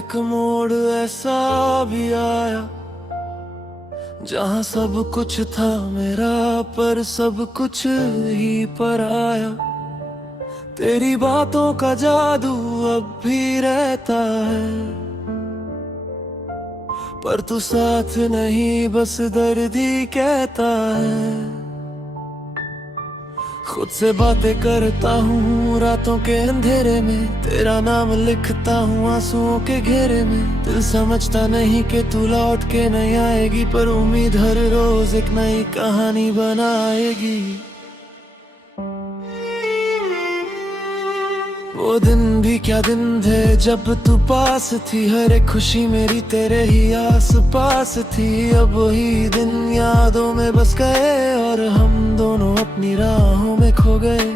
एक मोड़ ऐसा भी आया जहाँ सब कुछ था मेरा, पर सब कुछ ही पराया। तेरी बातों का जादू अब भी रहता है, पर तू साथ नहीं बस दर्द ही कहता है। खुद से बातें करता हूँ रातों के अंधेरे में, तेरा नाम लिखता हूँ आंसुओं के घेरे में। दिल समझता नहीं कि तू लौट के नहीं आएगी, पर उम्मीद हर रोज एक नई कहानी बनाएगी। वो दिन भी क्या दिन थे जब तू पास थी, हर एक खुशी मेरी तेरे ही आस पास थी। अब वही दिन यादों में बस गए और हम दोनों अपनी राहों में खो गए।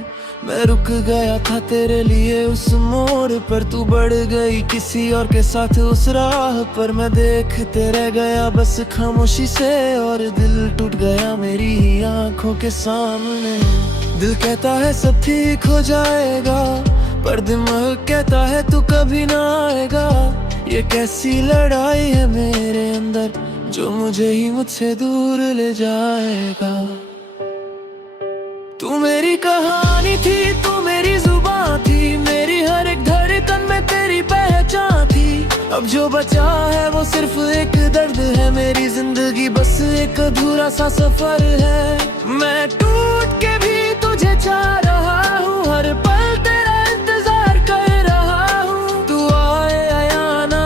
मैं रुक गया था तेरे लिए उस मोड़ पर, तू बढ़ गई किसी और के साथ उस राह पर। मैं देखते रह गया बस खामोशी से, और दिल टूट गया मेरी ही आंखों के सामने। दिल कहता है सब ठीक हो जाएगा, पर दिमाग कहता है तू कभी ना आएगा। ये कैसी लड़ाई है मेरे अंदर जो मुझे ही मुझसे दूर ले जाएगा। तू मेरी कहानी थी, तू मेरी जुबान थी, मेरी हर एक धड़कन में तेरी पहचान थी। अब जो बचा है वो सिर्फ एक दर्द है, मेरी जिंदगी बस एक अधूरा सा सफर है। मैं टूट के भी तुझे चाह रहा हूँ, हर पल तेरा इंतजार कर रहा हूँ। तू आए या ना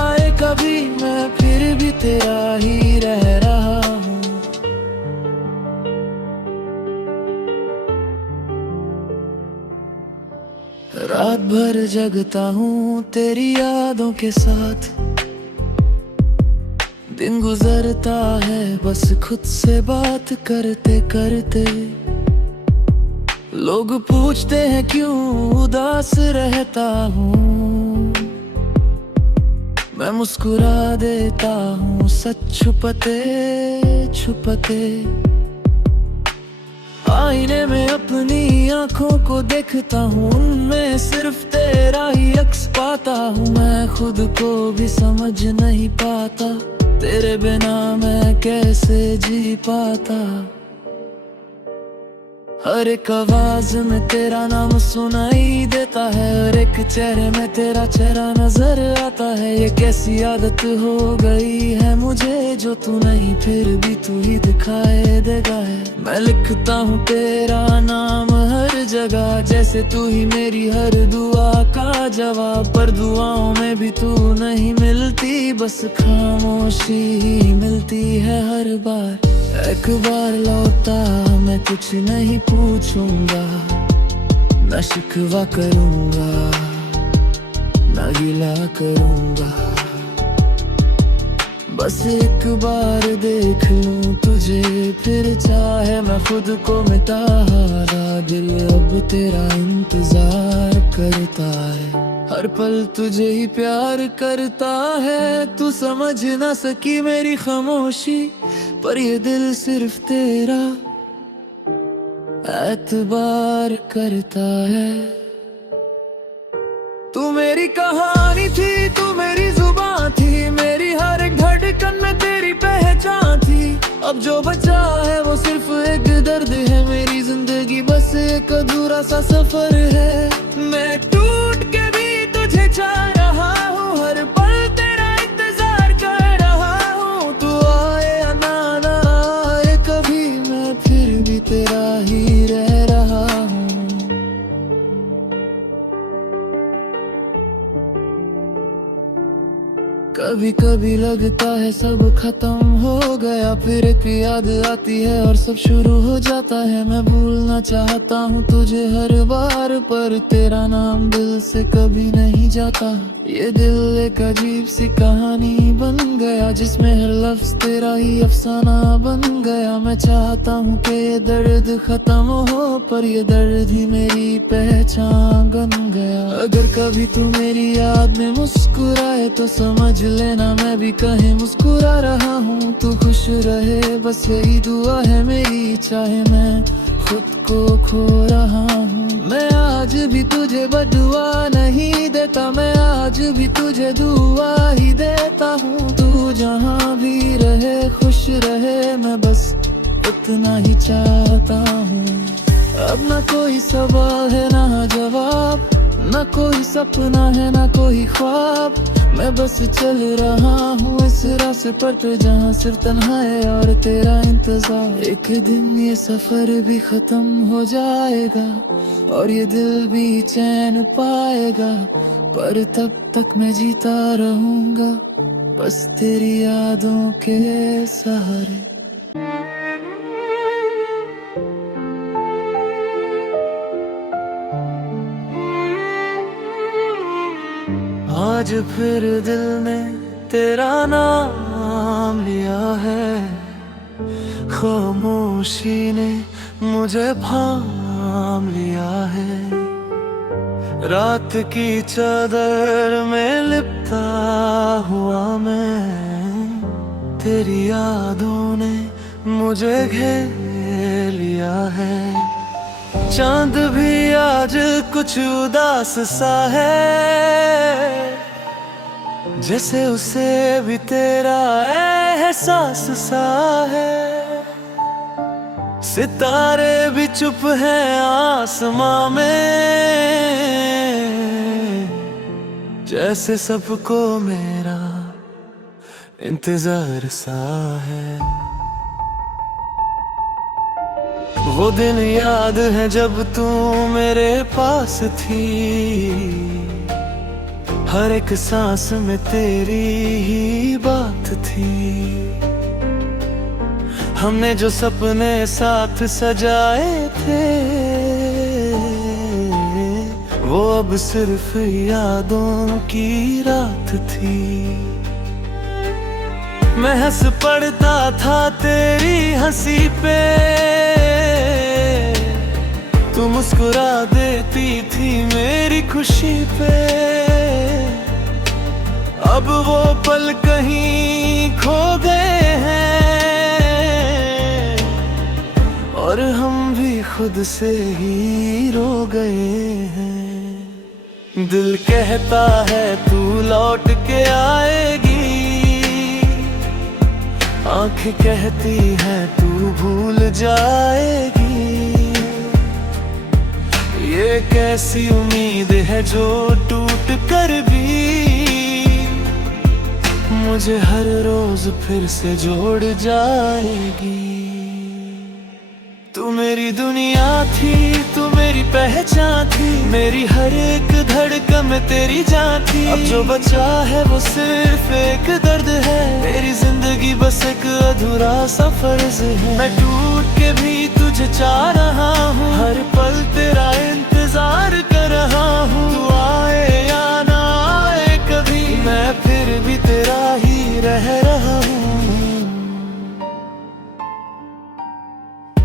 आए कभी, मैं फिर भी तेरा ही रह रहा हूँ। रात भर जगता हूँ तेरी यादों के साथ, दिन गुजरता है बस खुद से बात करते करते। लोग पूछते हैं क्यों उदास रहता हूँ, मैं मुस्कुरा देता हूँ सच छुपते छुपते। आईने में अपनी आंखों को देखता हूँ, उनमें सिर्फ तेरा ही अक्स पाता हूँ। मैं खुद को भी समझ नहीं पाता, तेरे बिना मैं कैसे जी पाता। हर एक आवाज में तेरा नाम सुनाई देता है, हर एक चेहरे में तेरा चेहरा नजर आता है। ये कैसी आदत हो गई है मुझे, जो तू नहीं फिर भी तू ही दिखाए देगा है। मैं लिखता हूँ तेरा नाम हर जगह, जैसे तू ही मेरी हर दुआ का जवाब। पर दुआओं में भी तू नहीं मिलती, बस खामोशी ही मिलती है हर बार। एक बार लौटा मैं कुछ नहीं पूछूंगा, ना शिकवा करूंगा ना गिला करूंगा। बस एक बार देख लूं तुझे, फिर चाहे मैं खुद को मिटा। दिल अब तेरा इंतजार करता है, हर पल तुझे ही प्यार करता है। तू समझ ना सकी मेरी खामोशी, पर ये दिल सिर्फ तेरा एतबार करता है। तू मेरी कहानी थी, तू मेरी जुबान थी, मेरी हर एक धड़कन में तेरी पहचान थी। अब जो बचा है वो सिर्फ एक दर्द है, मेरी जिंदगी बस एक अधूरा सा सफर है। मैं टूट के भी तुझे चाह रहा हूँ, हर पल तेरा इंतजार कर रहा हूँ। तू आए या ना आए कभी, मैं फिर भी तेरा ही रह रहा हूँ। कभी कभी लगता है सब खत्म हो गया, फिर एक याद आती है और सब शुरू हो जाता है। मैं भूलना चाहता हूँ तुझे हर बार, पर तेरा नाम दिल से कभी नहीं जाता। ये दिल एक अजीब सी कहानी बन गया, जिसमें हर लफ्ज तेरा ही अफसाना बन गया। मैं चाहता हूँ कि ये दर्द खत्म हो, पर ये दर्द ही मेरी पहचान बन गया। अगर कभी तू मेरी याद में मुस्कुराए तो समझ लेना मैं भी कहीं मुस्कुरा रहा हूँ। तू खुश रहे बस यही दुआ है मेरी, चाहे मैं खुद को खो रहा हूँ। मैं आज भी तुझे बदुआ नहीं देता, मैं आज भी तुझे दुआ ही देता हूँ। तू जहाँ भी रहे खुश रहे, मैं बस इतना ही चाहता हूँ। अब ना कोई सवाल है ना जवाब, ना कोई सपना है ना कोई ख्वाब, मैं बस चल रहा हूँ इस रास्ते पर जहाँ सिर्फ तन्हाई और तेरा इंतजार। एक दिन ये सफर भी खत्म हो जाएगा और ये दिल भी चैन पाएगा, पर तब तक मैं जीता रहूंगा बस तेरी यादों के सहारे। आज फिर दिल ने तेरा नाम लिया है, खामोशी ने मुझे थाम लिया है। रात की चादर में लिपटा हुआ मैं, तेरी यादों ने मुझे घेर लिया है। चांद भी आज कुछ उदास सा है, जैसे उसे भी तेरा एहसास सा है। सितारे भी चुप हैं आसमां में, जैसे सबको मेरा इंतजार सा है। वो दिन याद है जब तू मेरे पास थी, हर एक सांस में तेरी ही बात थी। हमने जो सपने साथ सजाए थे, वो अब सिर्फ यादों की रात थी। मैं हंस पड़ता था तेरी हंसी पे, तू मुस्कुरा देती थी मेरी खुशी पे। अब वो पल कहीं खो गए हैं और हम भी खुद से ही रो गए हैं। दिल कहता है तू लौट के आएगी, आंखें कहती है तू भूल जाएगी। ये कैसी उम्मीद है जो टूट कर भी मुझे हर रोज फिर से जोड़ जाएगी। तू मेरी दुनिया थी, तू मेरी पहचान थी, मेरी हर एक धड़कन में तेरी जान थी। अब जो बचा है वो सिर्फ एक दर्द है, मेरी जिंदगी बस एक अधूरा सफर है। मैं टूट के भी तुझे चाह रहा हूँ, हर पल तेरा इंतजार कर रहा हूँ। तू आए या ना आए कभी, मैं फिर भी तेरा ही रह रहा हूँ।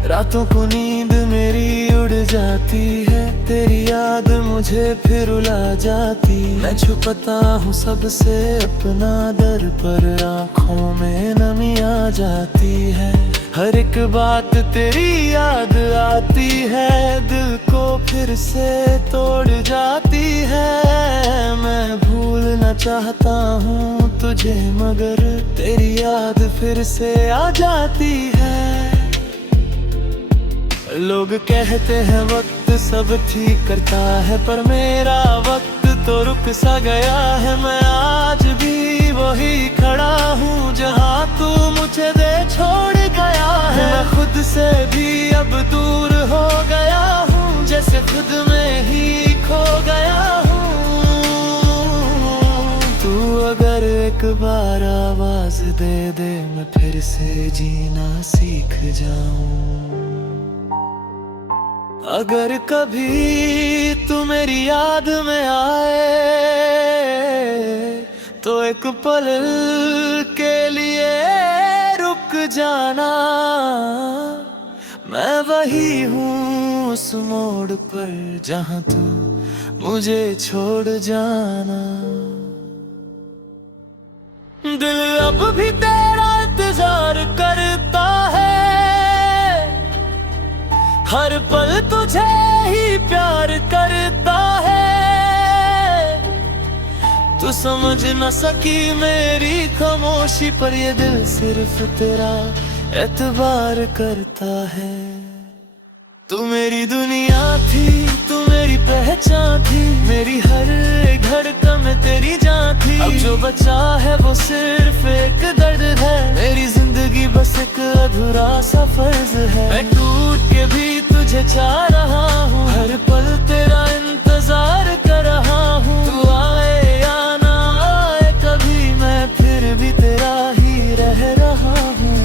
रातों को नींद मेरी उड़ जाती है, तेरी याद मुझे फिर रुला जाती। मैं छुपता हूँ सबसे अपना डर, पर आँखों में नमी आ जाती है। हर एक बात तेरी याद आती है, दिल को फिर से तोड़ जाती है। मैं भूलना चाहता हूँ तुझे, मगर तेरी याद फिर से आ जाती है। लोग कहते हैं वक्त सब ठीक करता है, पर मेरा वक्त तो रुक सा गया है। मैं आज भी वही खड़ा हूँ जहाँ तू मुझे दे छोड़ गया है। मैं खुद से भी अब दूर हो गया हूँ, जैसे खुद में ही खो गया हूँ। तू अगर एक बार आवाज दे दे, मैं फिर से जीना सीख जाऊं। अगर कभी तू मेरी याद में आए, तो एक पल के लिए रुक जाना। मैं वही हूँ उस मोड़ पर जहाँ तू मुझे छोड़ जाना। दिल अब भी तेरा इंतजार करता है, हर पल तुझे ही प्यार करता है। तू समझ न सकी मेरी खामोशी, पर ये दिल सिर्फ तेरा एतबार करता है। तू मेरी दुनिया थी, तू मेरी पहचान थी, मेरी हर धड़कन में तेरी जान थी। अब जो बचा है वो सिर्फ एक दर्द है, मेरी जिंदगी बस एक अधूरा सा फर्ज है। मैं टूट के भी तुझे चाह रहा हूँ, हर पल तेरा इंतजार कर रहा हूँ। तू आए या ना आए कभी, मैं फिर भी तेरा ही रह रहा हूँ।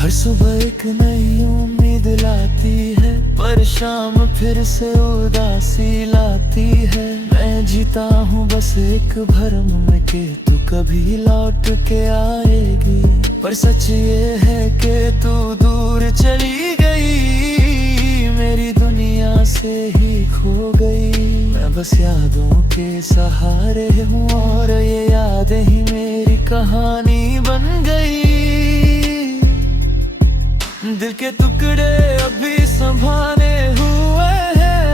हर सुबह एक नई उम्मीद लाती है, पर शाम फिर से उदासी लाती है। मैं जीता हूँ बस एक भरम में कि तू कभी लौट के आएगी, पर सच ये है कि तू दूर चली गई, मेरी दुनिया से ही खो गई। मैं बस यादों के सहारे हूँ, और ये यादें ही मेरी कहानी बन गई। दिल के टुकड़े अभी संभाले हुए हैं,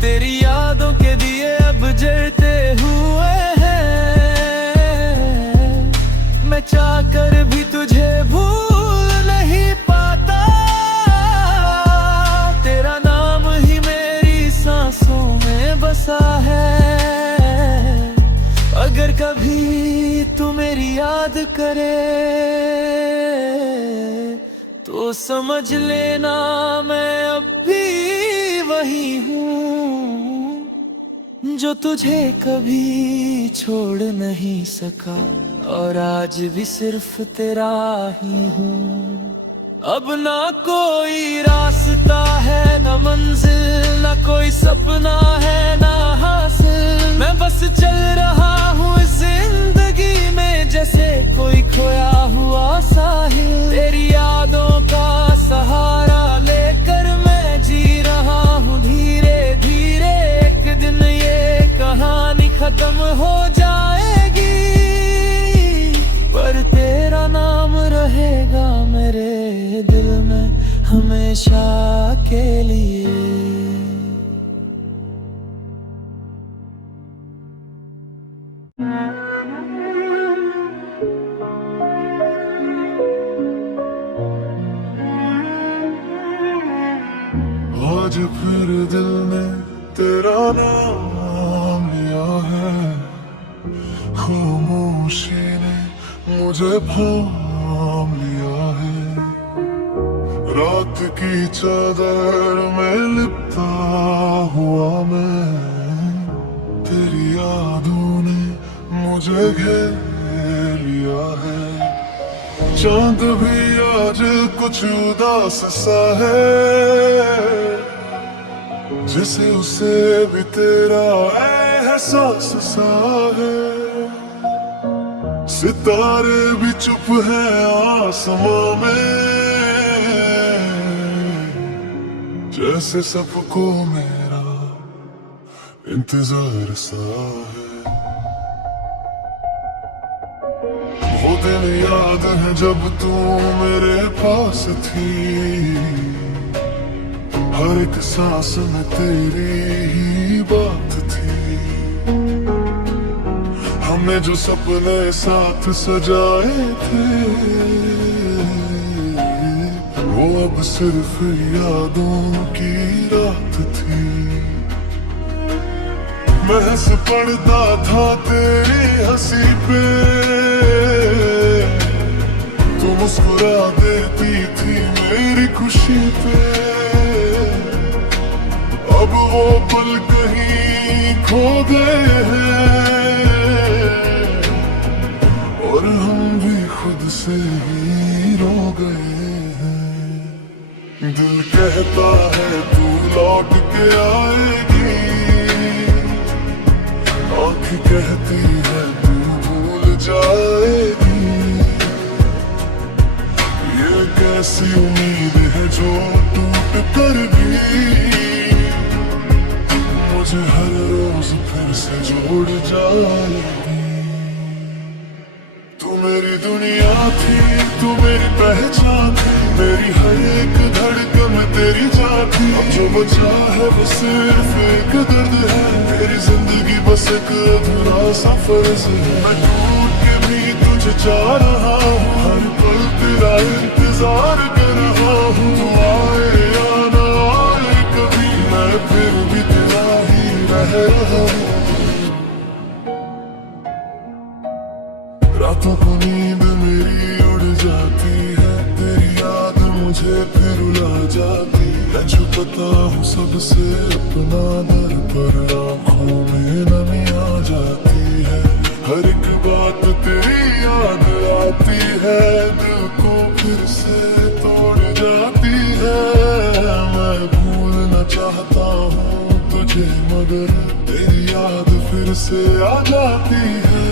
तेरी यादों के दिए अब जलते हुए हैं। मैं चाह कर भी तुझे भूल नहीं पाता, तेरा नाम ही मेरी सांसों में बसा है। अगर कभी तू मेरी याद करे तो समझ लेना मैं अब भी वही हूँ जो तुझे कभी छोड़ नहीं सका, और आज भी सिर्फ तेरा ही हूँ। अब ना कोई रास्ता है, ना मंजिल, ना कोई सपना है, ना हासिल। मैं बस चल रहा हूँ इस जिंदगी में जैसे कोई खोया हुआ साहिल। तेरी यादों का सहारा लेकर मैं जी रहा हूँ धीरे धीरे। एक दिन ये कहानी खत्म हो जाएगी, पर तेरा नाम रहेगा मेरे दिल में हमेशा के लिए। आज फिर दिल ने तेरा नाम लिया है, खामोशी ने मुझे थाम लिया है। रात की चादर में लिपटा हुआ मैं, तेरी यादों ने मुझे घेर लिया है। चांद भी आज कुछ उदास सा है, जैसे उसे भी तेरा एहसास सा है। सितारे भी चुप हैं आसमां में, जैसे सबको मेरा इंतजार सा है। वो दिन याद है जब तू मेरे पास थी, हर एक सांस में तेरी ही बात थी। हमने जो सपने साथ सजाए थे, वो अब सिर्फ यादों की रात थी। महस पड़ता था तेरी हंसी पे, तू मुस्कुरा देती थी मेरी खुशी पे। अब वो पल कहीं खो गए हैं, और हम भी खुद से ही रो गए हैं। दिल कहता है तू लौट के आएगी, आँख कहती है तू भूल जाएगी। ये कैसी उम्मीद है जो टूट कर भी मुझे हर रोज फिर से जोड़ जाएगी। तू मेरी दुनिया थी, तू मेरी पहचान थी, मेरी हर एक धड़कन में तेरी जान थी। अब जो बचा है वो सिर्फ एक दर्द है, मेरी जिंदगी बस एक अधूरा सफर है। मैं टूट के भी तुझे चाह रहा हूँ, हर पल तेरा इंतजार कर रहा हूँ। तू आए या ना आए कभी, मैं फिर भी तेरा ही रह रहा हूँ। रातों को नींद मेरी उड़ जाती है, तेरी याद मुझे फिर रुला जाती है। छुपता हूँ सबसे अपना दर पर, आँखों में नमी आ जाती है। हर एक बात तेरी याद आती है, दिल को फिर से तोड़ जाती है। मैं भूलना चाहता हूँ तुझे, मगर तेरी याद फिर से आ जाती है।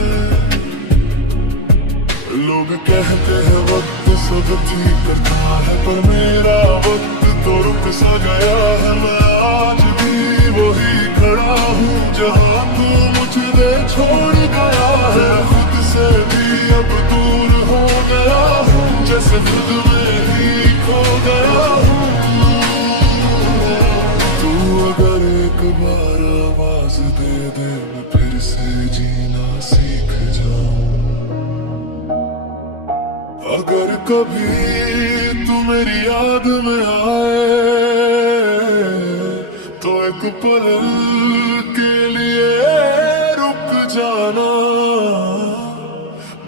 लोग कहते हैं वक्त सब ठीक करता है, पर मेरा वक्त तो रुक सा गया है। मैं आज भी वही खड़ा हूँ जहाँ तू मुझे छोड़ गया है। खुद से भी अब दूर हो गया हूँ, जैसे खुद में ही खो गया हूँ। तू अगर एक बार आवाज दे दे, मैं फिर से जीना सीख जाऊं। अगर कभी तू मेरी याद में आए, तो एक पल के लिए रुक जाना।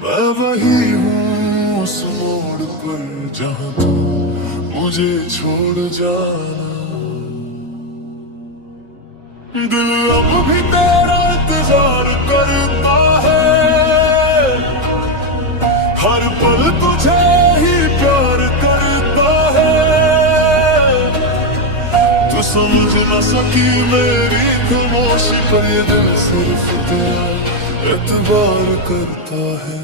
मैं वही हूँ उस मोड़ पर जहाँ तू मुझे छोड़ जाना। दिल अब भी तेरा इंतजार करता है, हर पल तुझे ही प्यार करता है। तू समझ न सकी मेरी खामोशी, पर ये दिल सिर्फ तेरा एतबार करता है।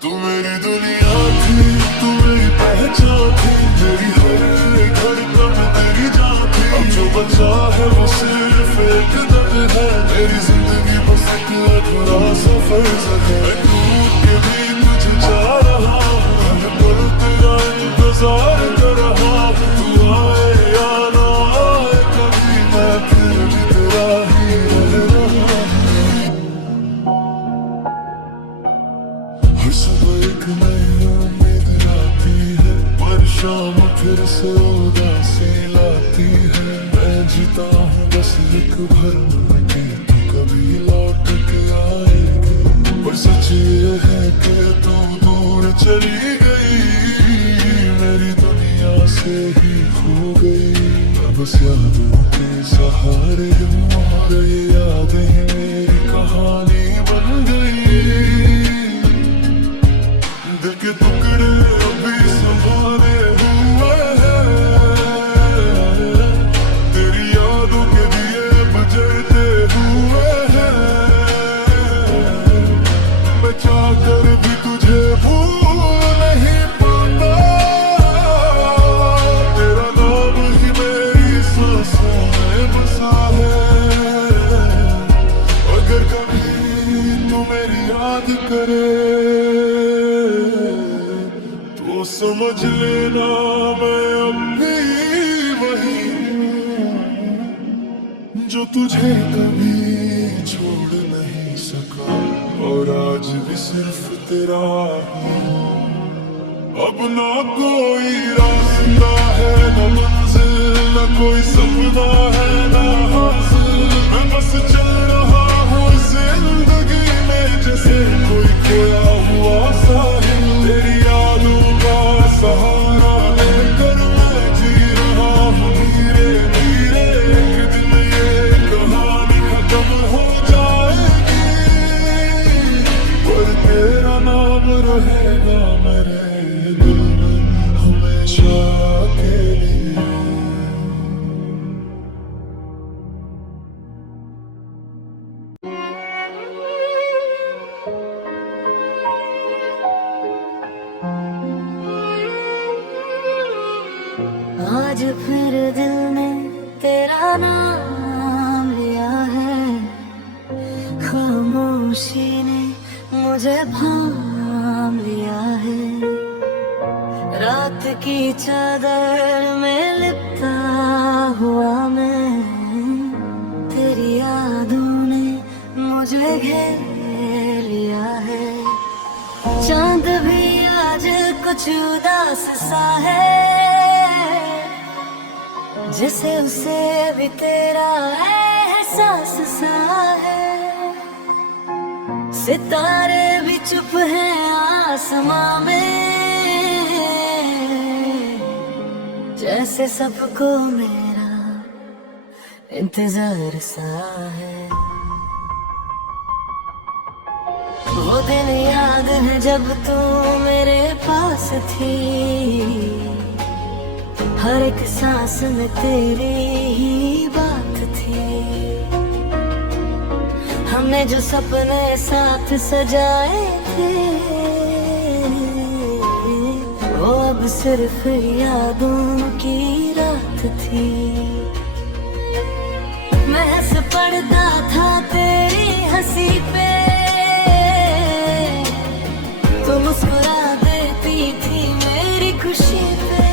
तू मेरी दुनिया थी, तू मेरी पहचान थी, मेरी हर एक धड़कन में तेरी जान थी। अब जो बचा है वो सिर्फ एक दर्द है, मेरी जिंदगी बस एक अधूरा सफर है। मैं टूट के भी तुझे चाह रहा हूँ, हर पल तेरा इंतजार कर रहा हूँ। तू आए या ना आए कभी, मैं फिर भी तेरा ही रह रहा हूँ। हर सुबह एक नई उम्मीद आती है, पर शाम फिर से उदासी लाती है। मैं जीता हूँ बस एक भरम के, तू कभी लौट के आएगी। पर सच ये है कि तू दूर चली गई, मेरी दुनिया से ही खो गई। मैं बस यादों के सहारे हूँ, और ये यादें ही मेरी कहानी बन गई। दिल के टुकड़े अभी संभाले हुए हैं, तेरी यादों के दिए बुझते हुए हैं। मैं चाह कर भी तुझे भूल नहीं पाता, तेरा नाम ही मेरी सांसों में बसा है। अगर कभी तू मेरी याद करे, तो समझ लेना मैं अब भी वही हूँ, जो तुझे कभी छोड़ नहीं सका, और आज भी सिर्फ तेरा ही हूँ। अब ना कोई रास्ता है, न मंजिल, न कोई सपना है, न हासिल। मैं बस चल रहा हूँ जिंदगी में, जैसे कोई खोया हुआ साहिल। तेरी यादों का सहारा लेकर मैं जी रहा हूँ धीरे धीरे। एक दिन ये कहानी खत्म हो जाएगी, पर तेरा नाम रहेगा मेरे दिल में हमेशा के लिए। आज फिर दिल ने तेरा नाम लिया है, खामोशी ने मुझे थाम लिया है। की चादर में लिपटा हुआ मैं, तेरी यादों ने मुझे घेर लिया है। चांद भी आज कुछ उदास सा है, जैसे उसे भी तेरा एहसास सा है। सितारे भी चुप हैं आसमां में, जैसे सबको मेरा इंतजार सा है। वो दिन याद है जब तू मेरे पास थी, हर एक सांस में तेरी ही बात थी। हमने जो सपने साथ सजाए थे, वो अब सिर्फ यादों की रात थी। मैं हंस पड़ता था तेरी हंसी पे, तो मुस्कुरा देती थी मेरी खुशी पे।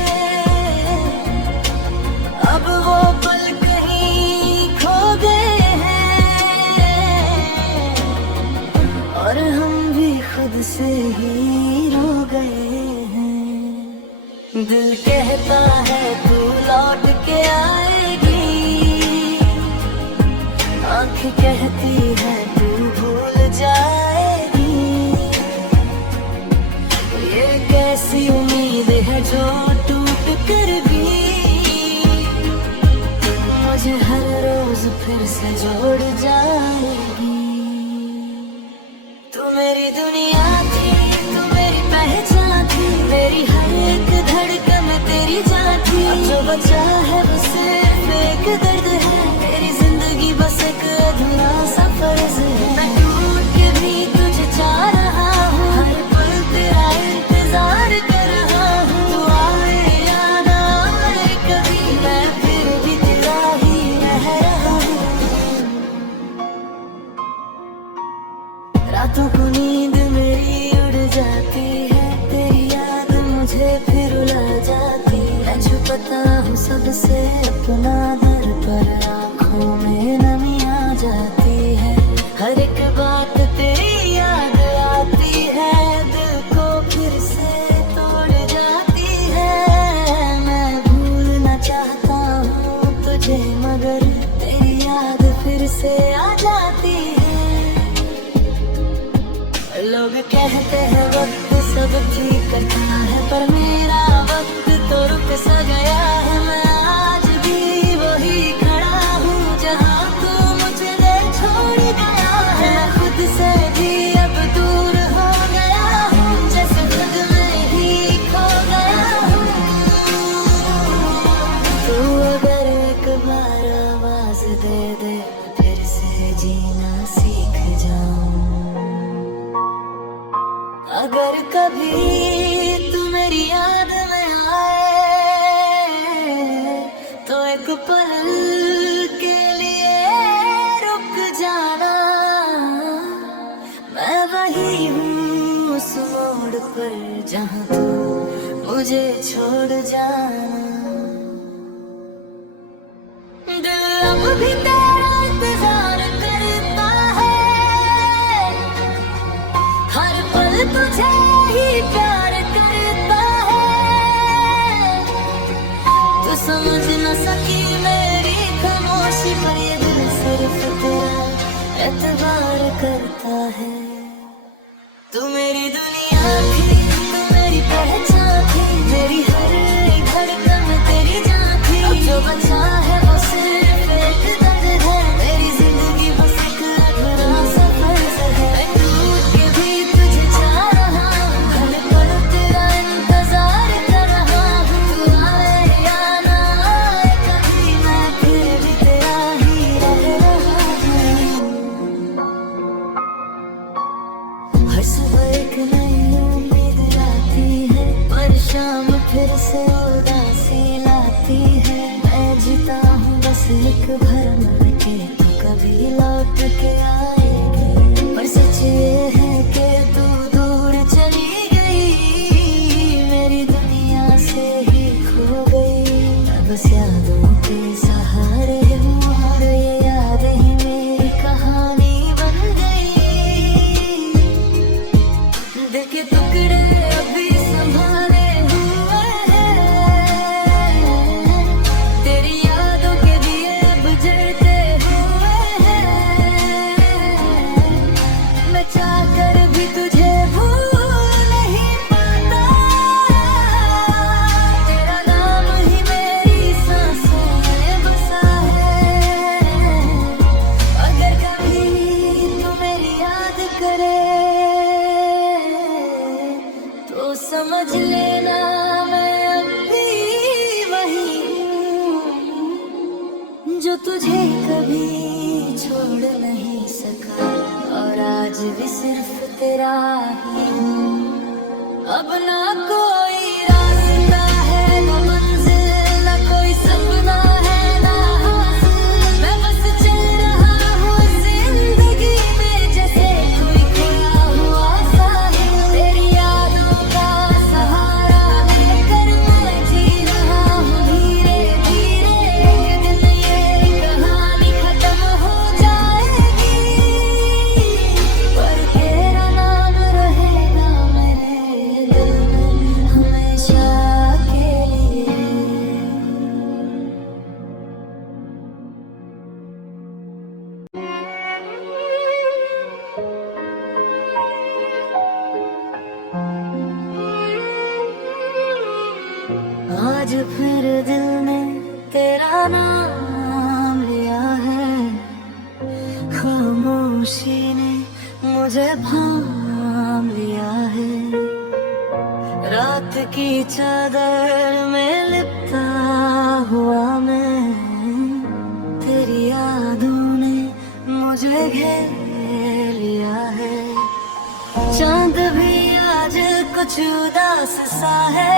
अब वो पल कहीं खो गए हैं, और हम भी खुद से ही रो गए हैं। दिल कहता है तू लौट के आएगी, आँख कहती है तू भूल जाएगी। ये कैसी उम्मीद है जो टूट कर भी मुझे हर रोज फिर से जोड़ जाएगी। तू मेरी दुनिया थी, तू मेरी पहचान थी, मेरी हर एक धड़कन में तेरी जान थी। अब जो बचा है वो सिर्फ एक दर्द है, तेरी जिंदगी बस एक अधूरा सा फर्ज है। मैं टूट के भी तुझे चाह रहा हूँ, हर पल तेरा इंतजार कर रहा हूँ। तू आए या ना आए कभी, मैं फिर भी तेरा ही रह रहा हूँ। रातों को नींद मेरी उड़ जाती है, तेरी याद मुझे फिर रुला जाती है। मैं छुपता हूँ सबसे अपना दर पर, आँखों में नमी आ जाती है। हर एक बात तेरी याद आती है, दिल को फिर से तोड़ जाती है। मैं भूलना चाहता हूँ तुझे, मगर तेरी याद फिर से आ जाती है। लोग कहते हैं वक्त सब ठीक करता है, पर मेरा वक्त तो रुक सा गया है। मैं आज भी वही खड़ा हूँ जहाँ तू मुझे दे छोड़ गया है। मैं खुद से भी अब दूर हो गया हूँ, जैसे खुद में ही खो गया हूँ। तू अगर एक बार आवाज दे दे, फिर से जीना सीख जाऊं। अगर कभी तू मेरी याद में आए, तो एक पल के लिए रुक जाना। मैं वही हूँ उस मोड़ पर जहाँ तू मुझे छोड़ जाना। दिल अब भी तेरा इंतजार करता है, हर पल तुझे ही प्यार करता है। तू समझ न सकी मेरी खामोशी, पर ये दिल सिर्फ तेरा एतबार करता है। तू मेरी दुनिया थी, तू मेरी पहचान थी, मेरी हर एक धड़कन में तेरी जान थी। अब जो बचा है वो सिर्फ एक दर्द है, मेरी जिंदगी बस एक अधूरा सा फर्ज है। मैं टूट के भी तुझे चाह रहा हूँ, हर पल तेरा इंतजार कर रहा हूँ। तू आए या ना आए कभी, मैं फिर भी तेरा ही रह रहा हूँ। खामोशी ने मुझे भाम लिया है। रात की चादर में लिपटा हुआ मैं, तेरी यादों ने मुझे घेर लिया है। चांद भी आज कुछ उदास सा है,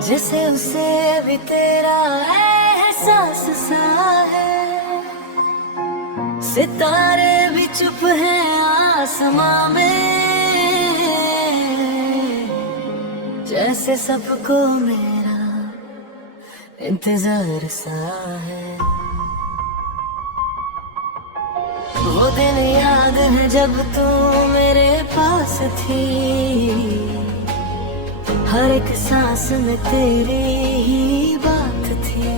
जैसे उसे भी तेरा एहसास सा है। सितारे भी चुप हैं आसमां में, जैसे सबको मेरा इंतजार सा है। वो दिन याद है जब तू मेरे पास थी, हर एक सांस में तेरी ही बात थी।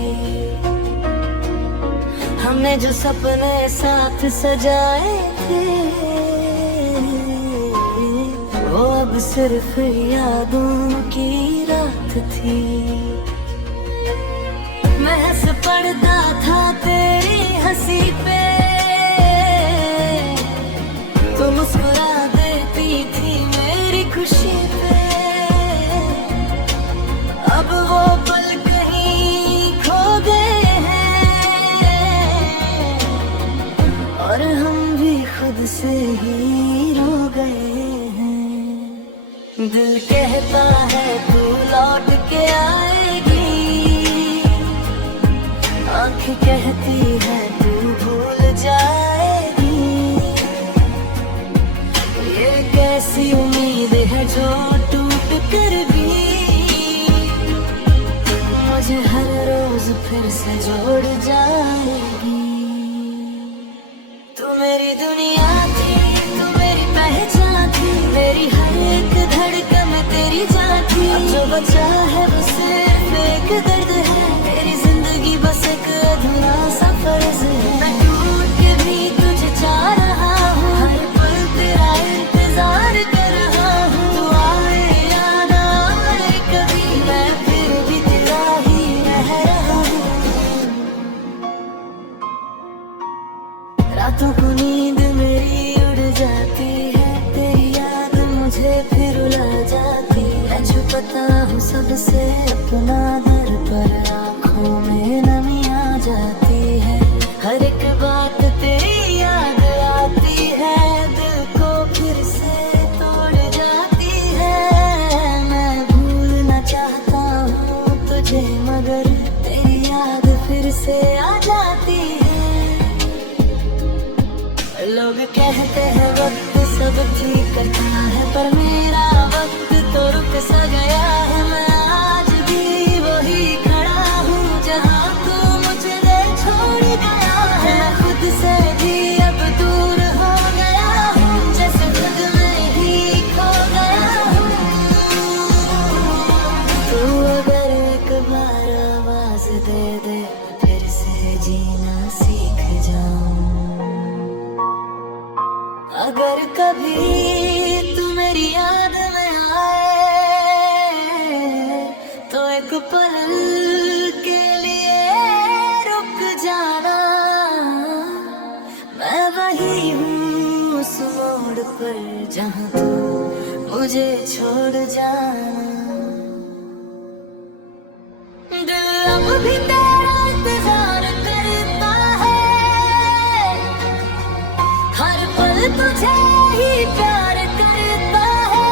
हमने जो सपने साथ सजाए थे, वो अब सिर्फ यादों की रात थी। मैं हंस पड़ता था तेरी हंसी पे, तो मुस्कुरा देती थी मेरी खुशी पे। अब वो पल कहीं खो गए हैं, और हम भी खुद से ही रो गए हैं। दिल कहता है तू लौट के आएगी, आँखें कहती है तू भूल जाएगी। ये कैसी उम्मीद है जो टूट कर भी मुझे हर रोज फिर से जोड़ जाएगी। तू मेरी दुनिया थी, तू मेरी पहचान थी, मेरी हर एक धड़कन में तेरी जान थी। अब जो बचा है वो सिर्फ एक दर्द है, तेरी जिंदगी बस एक अधूरा सा फर्ज है। मैं टूट के भी तुझे चाह रहा हूँ, हर पल तेरा इंतजार कर रहा हूँ। तू आए या ना आए कभी, मैं फिर भी तेरा ही रह रहा हूँ। रातों को नींद मेरी उड़ जाती है, तेरी याद मुझे फिर रुला जाती। मैं छुपता हूँ सबसे अपना दर पर, आँखों में नमी आ जाती है। हर एक बात तेरी याद आती है, दिल को फिर से तोड़ जाती है। मैं भूलना चाहता हूँ तुझे, मगर तेरी याद फिर से आ जाती है। लोग कहते हैं वक्त सब ठीक करता है, पर मेरा वक्त तो रुक सा गया है। मैं आज भी वही खड़ा हूँ जहाँ तू मुझे ले छोड़ गया है। मैं खुद से भी अब दूर हो गया हूँ, जैसे खुद में ही खो गया हूँ। तू अगर एक बार आवाज दे दे, फिर से जीना सीख जाऊं। अगर कभी तू मेरी याद में आए, तो एक पल के लिए रुक जाना। मैं वही हूँ उस मोड़ पर जहाँ तू मुझे छोड़ जाना। दिल अब भी तेरा इंतजार करता है, हर पल तुझे ही प्यार करता है।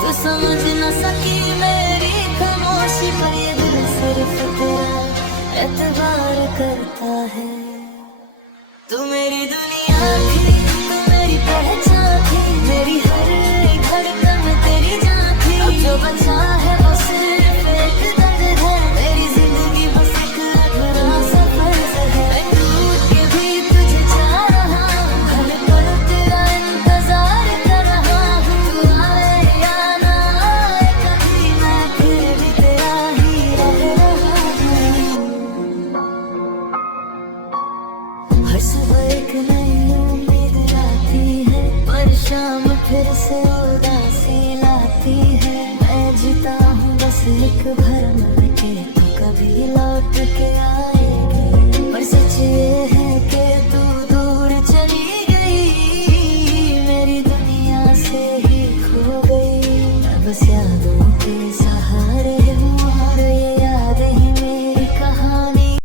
तू समझ न सकी मेरी खामोशी, पर ये दिल सिर्फ तेरा एतबार करता है। तू मेरी दुनिया थी, तू मेरी पहचान थी, मेरी हर एक धड़कन में तेरी जान थी। अब जो बचा है वो सिर्फ एक दर्द है, मेरी जिंदगी बस एक अधूरा सा फर्ज है। मैं टूट के भी तुझे चाह रहा हूँ, हर पल तेरा इंतजार कर रहा हूँ। तू आए या ना आए कभी, मैं फिर भी तेरा ही रह रहा हूँ। हर सुबह एक नई उम्मीद आती है, पर शाम फिर से उदासी लाती है। मैं जीता हूँ बस एक भरम के, तो कभी लौट के आ